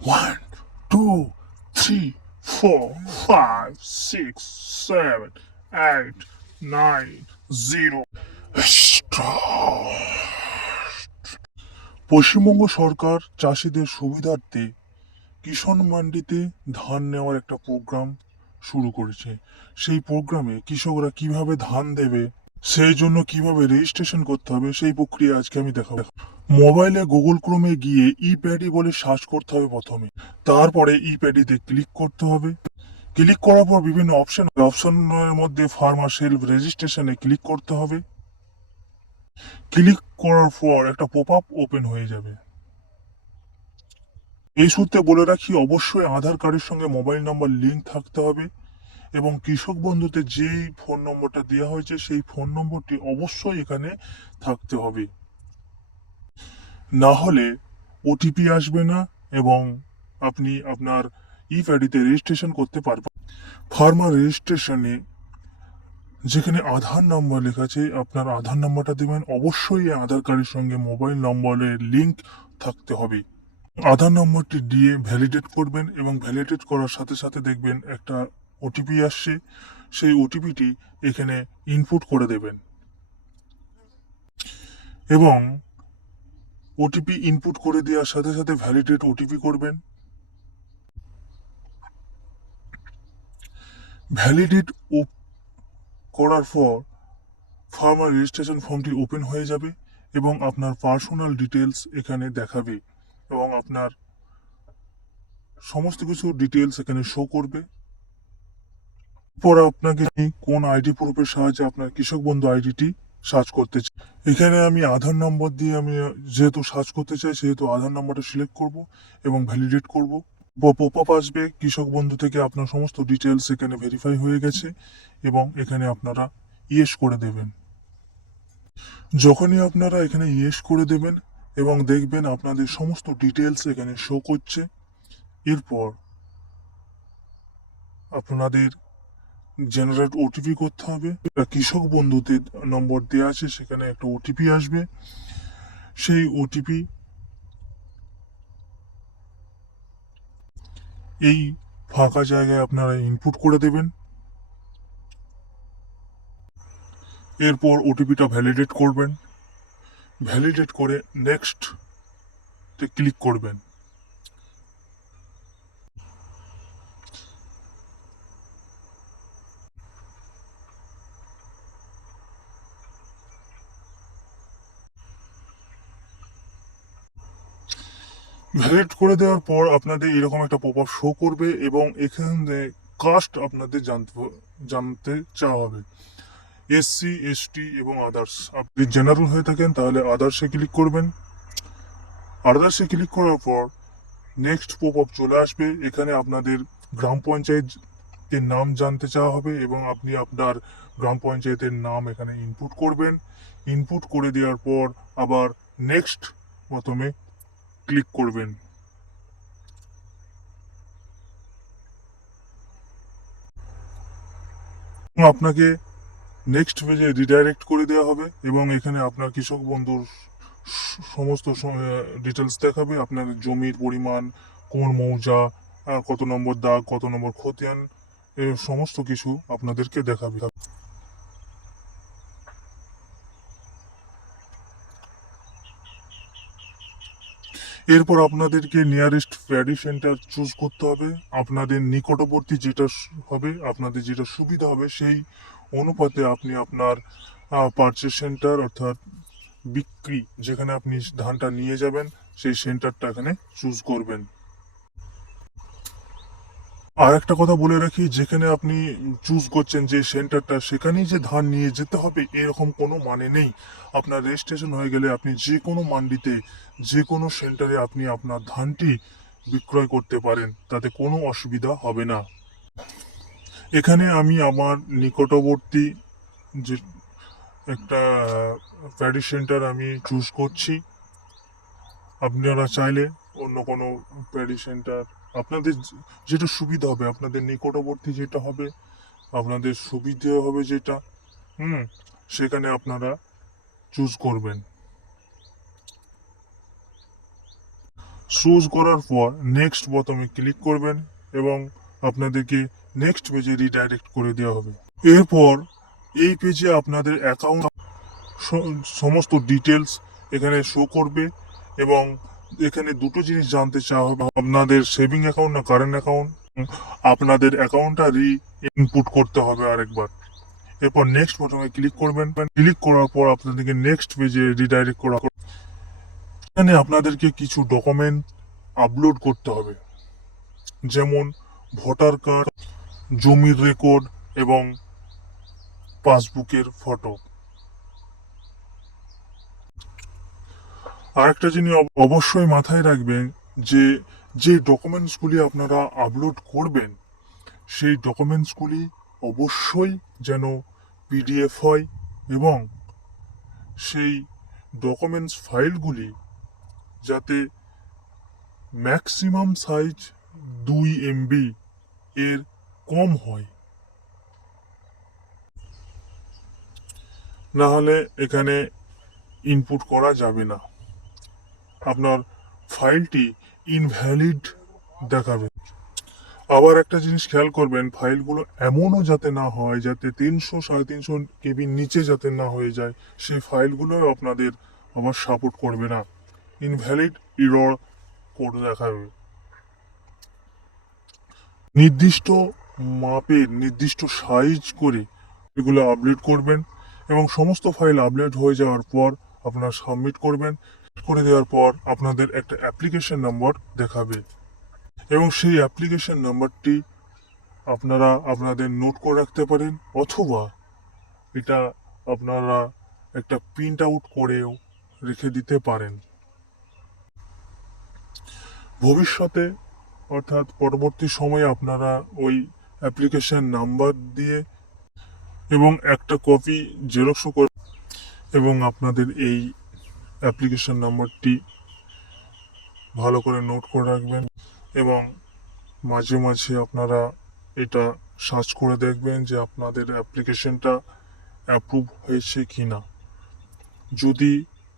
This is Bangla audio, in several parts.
One, two, three, four, five, six, seven, eight, nine, zero. Paschimbanga সরকার চাষিদের সুবিধার্থে কিষণ মান্ডিতে ধান নেওয়ার একটা প্রোগ্রাম শুরু করেছে সেই প্রোগ্রামে কৃষকরা কীভাবে ধান দেবে সেই জন্য কীভাবে রেজিস্ট্রেশন করতে হবে সেই প্রক্রিয়া আজকে আমি দেখাবো। মোবাইলে গুগল ক্রোমে গিয়ে ই প্যাডি বলে সার্চ করতে হবে প্রথমে। তারপরে ই প্যাডিতে ক্লিক করতে হবে। ক্লিক করার পর বিভিন্ন অপশন অপশনের মধ্যে ফার্মা সেলফ রেজিস্ট্রেশনে ক্লিক করতে হবে। ক্লিক করার পর একটা পপ আপ ওপেন হয়ে যাবে। এই সূত্রে বলে রাখি, অবশ্যই আধার কার্ডের সঙ্গে মোবাইল নম্বর লিঙ্ক থাকতে হবে। এবং কৃষক বন্ধুতে যেই ফোন নম্বরটা দেওয়া হয়েছে, সেই ফোন নম্বরটি অবশ্যই এখানে থাকতে হবে। না হলে ওটিপি আসবে না এবং আপনি আপনার ই প্যাডিতে রেজিস্ট্রেশন করতে পারবেন। ফার্মার রেজিস্ট্রেশনে যেখানে আধার নাম্বার লেখা আছে, আপনার আধার নাম্বারটা দেবেন। অবশ্যই আধার কার্ডের সঙ্গে মোবাইল নম্বরের লিঙ্ক থাকতে হবে। আধার নম্বরটি দিয়ে ভ্যালিডেট করবেন এবং ভ্যালিডেট করার সাথে সাথে দেখবেন একটা ওটিপি আসছে, সেই ওটিপিটি এখানে ইনপুট করে দেবেন। এবং ওটিপি ইনপুট করে দেওয়ার সাথে সাথে ভ্যালিডেট ওটিপি করবেন। ভ্যালিডেট করার পর ফার্মার রেজিস্ট্রেশন ফর্মটি ওপেন হয়ে যাবে এবং আপনার পার্সোনাল ডিটেলস এখানে দেখাবে এবং আপনার সমস্ত কিছু ডিটেলস এখানে শো করবে। পর আপনাকে কোন আইডি প্রুফের সাহায্যে আপনার কৃষক বন্ধু আইডিটি সার্চ করতে চাই। এখানে আমি আধার নম্বর দিয়ে আমি যেহেতু সার্চ করতে চাই, সেহেতু আধার নম্বরটা সিলেক্ট করব এবং ভ্যালিডেট করব। পপ আপ আসবে, কৃষক বন্ধু থেকে আপনার সমস্ত ডিটেলস এখানে ভেরিফাই হয়ে গেছে এবং এখানে আপনারা ইয়েস করে দেবেন। যখনই আপনারা এখানে ইয়েস করে দেবেন এবং দেখবেন আপনাদের সমস্ত ডিটেলস এখানে শো করছে, এরপর আপনাদের জেনারেট ওটিপি করতে হবে। কৃষক বন্ধুতে নম্বর দেওয়া আছে, সেখানে একটা ওটিপি আসবে। সেই ওটিপি এই ফাঁকা জায়গায় আপনারা ইনপুট করে দেবেন। এরপর ওটিপিটা ভ্যালিডেট করবেন। ভ্যালিডেট করে নেক্সট তে ক্লিক করবেন। ভ্যালিড করে দেওয়ার পর আপনাদের এরকম একটা পপ আপ শো করবে এবং এখানে কাস্ট আপনাদের জানতে জানতে চাওয়া হবে। এসসি এসটি এবং আদার্স আপনি জেনারেল হয়ে থাকেন, তাহলে আদার্সে ক্লিক করবেন। আদার্সে ক্লিক করার পর নেক্সট পপ আপ চলে আসবে। এখানে আপনাদের গ্রাম পঞ্চায়েতের নাম জানতে চাওয়া হবে এবং আপনি আপনার গ্রাম পঞ্চায়েতের নাম এখানে ইনপুট করবেন। ইনপুট করে দেওয়ার পর আবার নেক্সট প্রথমে ক্লিক করবেন। আপনাকে নেক্সট পেজে রিডাইরেক্ট করে দেওয়া হবে এবং এখানে আপনার কৃষক বন্ধুর সমস্ত ডিটেলস দেখাবে। আপনার জমির পরিমাণ, কোন মৌজা কত নম্বর দাগ, কত নম্বর খতিয়ান সমস্ত কিছু আপনাদেরকে দেখাবে। এরপর আপনাদেরকে নিয়ারেস্ট প্যাডি সেন্টার চুজ করতে হবে। আপনাদের নিকটবর্তী যেটা হবে, আপনাদের যেটা সুবিধা হবে, সেই অনুপাতে আপনি আপনার পারচেস সেন্টার অর্থাৎ বিক্রি যেখানে আপনি ধানটা নিয়ে যাবেন, সেই সেন্টারটা এখানে চুজ করবেন। আর একটা কথা বলে রাখি, যেখানে আপনি চুজ করছেন যে সেন্টারটা সেখানেই যে ধান নিয়ে যেতে হবে, এরকম কোনো মানে নেই। আপনার রেজিস্ট্রেশন হয়ে গেলে আপনি যে কোনো মান্ডিতে, যে কোনো সেন্টারে আপনি আপনার ধানটি বিক্রয় করতে পারেন, তাতে কোনো অসুবিধা হবে না। এখানে আমি আমার নিকটবর্তী যে একটা প্যাডি সেন্টার আমি চুজ করছি। আপনারা চাইলে অন্য কোনো প্যাডি সেন্টার আপনাদের যেটা সুবিধা হবে, আপনাদের নিকটবর্তী যেটা হবে, আপনাদের সুবিধে হবে যেটা, হুম, সেখানে আপনারা চুজ করবেন। চুজ করার পর নেক্সট বোতামে ক্লিক করবেন এবং আপনাদেরকে নেক্সট পেজে রিডাইরেক্ট করে দেওয়া হবে। এরপর এই পেজে আপনাদের অ্যাকাউন্ট সমস্ত ডিটেলস এখানে শো করবে এবং এখানে দুটো জিনিস জানতে চাওয়া হবে আপনাদের সেভিং অ্যাকাউন্ট না কারেন্ট অ্যাকাউন্ট আপনাদের অ্যাকাউন্টটা রি ইনপুট করতে হবে আরেকবার। এরপর নেক্সট বোতামে ক্লিক করবেন। ক্লিক করার পর আপনাদেরকে নেক্সট পেজে রিডাইরেক্ট করা। এখানে আপনাদেরকে কিছু ডকুমেন্ট আপলোড করতে হবে। যেমন ভোটার কার্ড জমির রেকর্ড এবং পাসবুকের ফটো আরেকটা জিনিস অব- অবশ্যই মাথায় রাখবেন যে যে ডকুমেন্টসগুলি আপনারা আপলোড করবেন, সেই ডকুমেন্টসগুলি অবশ্যই যেন পিডিএফ হয় এবং সেই ডকুমেন্টস ফাইলগুলি যাতে ম্যাক্সিমাম সাইজ দুই এমবি এর কম হয়। না হলে এখানে ইনপুট করা যাবে না। আপনার ফাইলটি ইনভ্যালিড দেখাবে আবার একটা জিনিস খেয়াল করবেন, ফাইলগুলো এমনও যাতে না হয়, যাতে তিনশো, সাড়ে তিনশো কেবির নিচে যাতে না হয়ে যায়, সেই ফাইলগুলো আপনাদের আবার সাপোর্ট করবে না। ইনভ্যালিড ইরর কোড দেখাবে। নির্দিষ্ট মাপের, নির্দিষ্ট সাইজ করে এগুলো আপলোড করবেন এবং সমস্ত ফাইল আপলোড হয়ে যাওয়ার পর আপনারা সাবমিট করবেন। করে দেওয়ার পর আপনাদের একটা অ্যাপ্লিকেশন নম্বর দেখাবে। এবং সেই অ্যাপ্লিকেশন নাম্বারটি আপনারা আপনাদের নোট করে রাখতে পারেন, অথবা এটা আপনারা একটা প্রিন্ট আউট করেও রেখে দিতে পারেন। ভবিষ্যতে, অর্থাৎ পরবর্তী সময়ে আপনারা ওই অ্যাপ্লিকেশন নাম্বার দিয়ে এবং একটা কপি জেরক্সও করে এবং আপনাদের এই অ্যাপ্লিকেশন নাম্বারটি ভালো করে নোট করে রাখবেন এবং মাঝে মাঝে আপনারা এটা সার্চ করে দেখবেন যে আপনাদের অ্যাপ্লিকেশনটা অ্যাপ্রুভ হয়েছে কি না যদি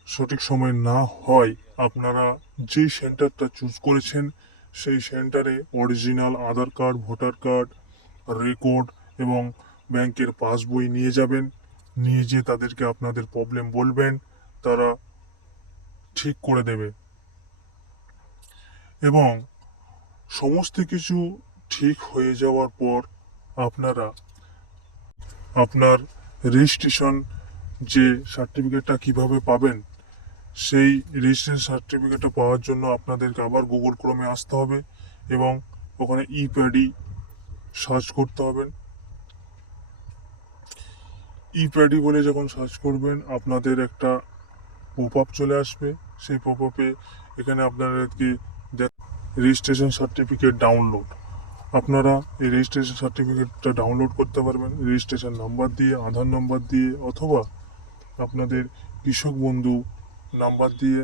সঠিক সময় না হয়, আপনারা যে সেন্টারটা চুজ করেছেন, সেই সেন্টারে original Aadhaar card, voter card, record এবং ব্যাংকের পাসবই নিয়ে যাবেন। নিয়ে যেয়ে তাদেরকে আপনাদের প্রবলেম বলবেন। তারা ঠিক করে দেবে। এবং সমস্ত কিছু ঠিক হয়ে যাওয়ার পর আপনারা আপনার রেজিস্ট্রেশন যে সার্টিফিকেটটা কীভাবে পাবেন, সেই রেজিস্ট্রেশন সার্টিফিকেটটা পাওয়ার জন্য আপনাদেরকে আবার গুগল ক্রমে আসতে হবে এবং ওখানে ই প্যাডি সার্চ করতে হবে। ই প্যাডি বলে যখন সার্চ করবেন, আপনাদের একটা পপ আপ চলে আসবে। সেই পপ আপে এখানে আপনাদেরকে রেজিস্ট্রেশন সার্টিফিকেট ডাউনলোড আপনারা এই রেজিস্ট্রেশন সার্টিফিকেটটা ডাউনলোড করতে পারবেন। রেজিস্ট্রেশন নাম্বার দিয়ে, আধার নাম্বার দিয়ে, অথবা আপনাদের কৃষক বন্ধু নাম্বার দিয়ে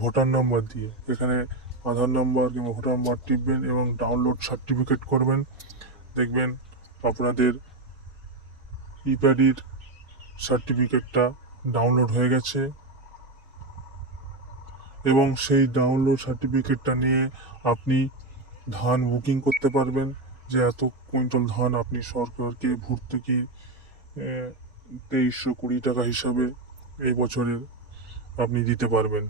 ভোটার নাম্বার দিয়ে। এখানে আধার নাম্বার কিংবা ভোটার নাম্বার টিপবেন এবং ডাউনলোড সার্টিফিকেট করবেন। দেখবেন আপনাদের ইপ্যাডির সার্টিফিকেটটা ডাউনলোড হয়ে গেছে। এবং সেই ডাউনলোড সার্টিফিকেটটা নিয়ে আপনি ধান বুকিং করতে পারবেন। যে এত কুইন্টাল ধান আপনি সরকারকে ভর্তুকি তেইশশো কুড়ি টাকা হিসাবে এই বছরের আপনি দিতে পারবেন।